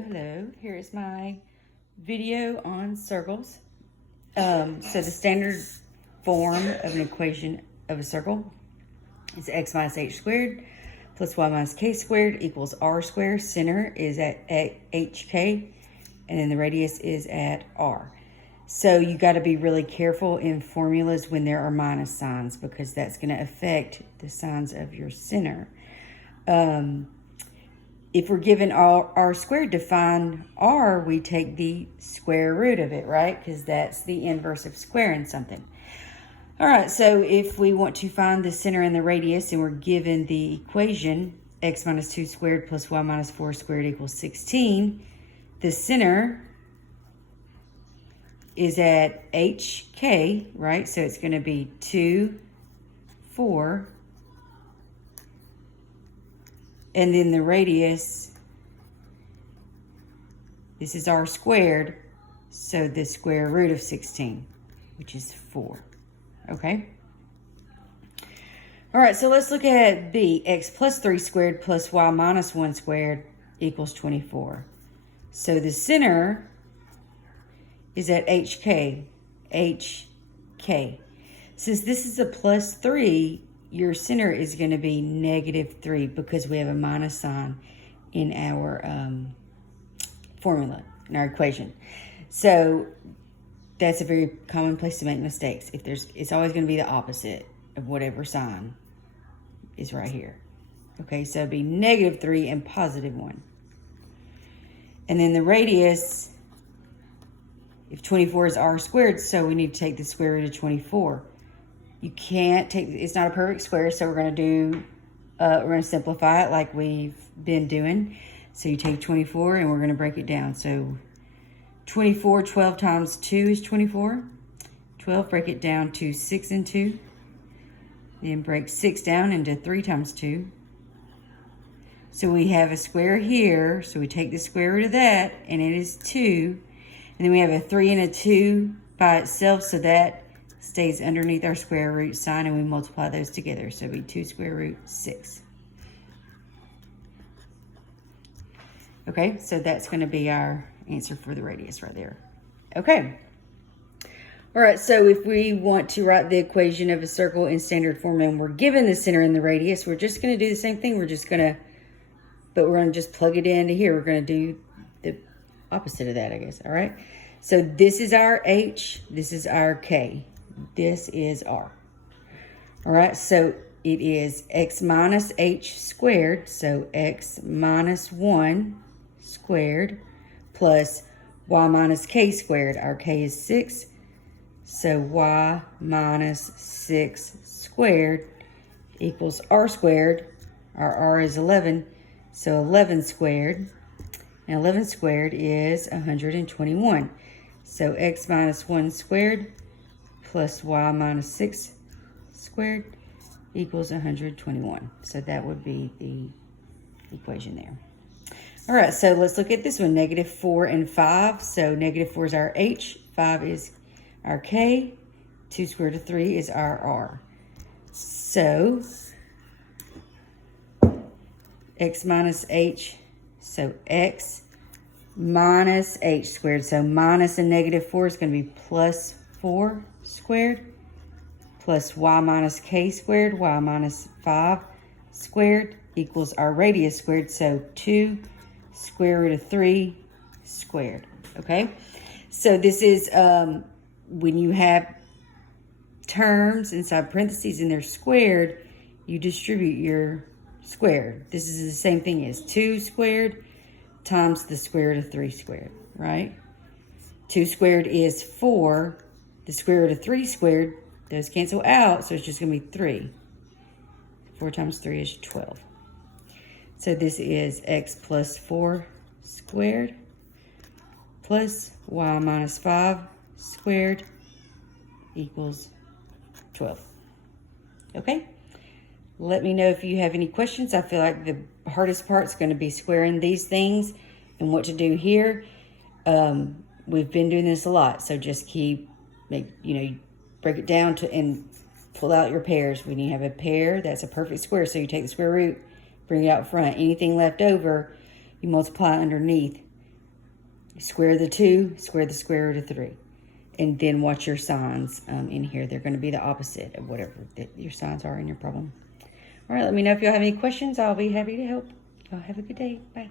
Hello, here is my video on circles. So the standard form of an equation of a circle is x minus h squared plus y minus k squared equals r squared. Center is at hk, and then the radius is at r. So you got to be really careful in formulas when there are minus signs, because that's going to affect the signs of your center. If we're given r squared to find r, we take the square root of it, right? Because that's the inverse of squaring something. All right, so if we want to find the center and the radius, and we're given the equation x minus 2 squared plus y minus 4 squared equals 16, the center is at HK, right? So it's going to be 2, 4, and then the radius, this is r squared, so the square root of 16, which is 4, okay? All right, so let's look at B. X plus 3 squared plus y minus 1 squared equals 24. So the center is at HK, HK. Since this is a plus 3, your center is going to be -3 because we have a minus sign in our formula, in our equation. So that's a very common place to make mistakes. It's always going to be the opposite of whatever sign is right here. Okay, so it'd be -3 and +1. And then the radius, if 24 is r squared, so we need to take the square root of 24. You can't take, it's not a perfect square, so we're going to simplify it like we've been doing. So you take 24 and we're going to break it down. So 12 times 2 is 24. 12, break it down to 6 and 2. Then break 6 down into 3 times 2. So we have a square here, so we take the square root of that, and it is 2. And then we have a 3 and a 2 by itself, so that stays underneath our square root sign, and we multiply those together. So it'd be 2 square root 6. Okay, so that's going to be our answer for the radius right there. Okay. All right, so if we want to write the equation of a circle in standard form and we're given the center and the radius, we're just going to do the same thing. We're going to just plug it into here. We're going to do the opposite of that, I guess. All right. So this is our H, this is our K, this is R. All right, so it is x minus h squared, so x minus 1 squared plus y minus k squared. Our k is 6, so y minus 6 squared equals r squared. Our r is 11, so 11 squared. And 11 squared is 121. So x minus 1 squared plus y minus 6 squared equals 121. So that would be the equation there. All right, so let's look at this one, -4 and 5. So -4 is our h, 5 is our k, 2 squared of 3 is our r. So x minus h, so x minus h squared. So minus a -4 is going to be plus 4 squared plus y minus k squared, y minus 5 squared equals our radius squared. So 2 square root of 3 squared. Okay, so this is when you have terms inside parentheses and they're squared, you distribute your squared. This is the same thing as 2 squared times the square root of 3 squared, right? 2 squared is 4. The square root of 3 squared, those cancel out, so it's just going to be 3. 4 times 3 is 12. So this is x plus 4 squared plus y minus 5 squared equals 12. Okay? Let me know if you have any questions. I feel like the hardest part is going to be squaring these things and what to do here. We've been doing this a lot, so just you break it down and pull out your pairs. When you have a pair, that's a perfect square. So you take the square root, bring it out front. Anything left over, you multiply underneath Square the 2, square the square root of 3. And then watch your signs in here. They're going to be the opposite of whatever your signs are in your problem. All right, let me know if y'all have any questions. I'll be happy to help. Y'all have a good day. Bye.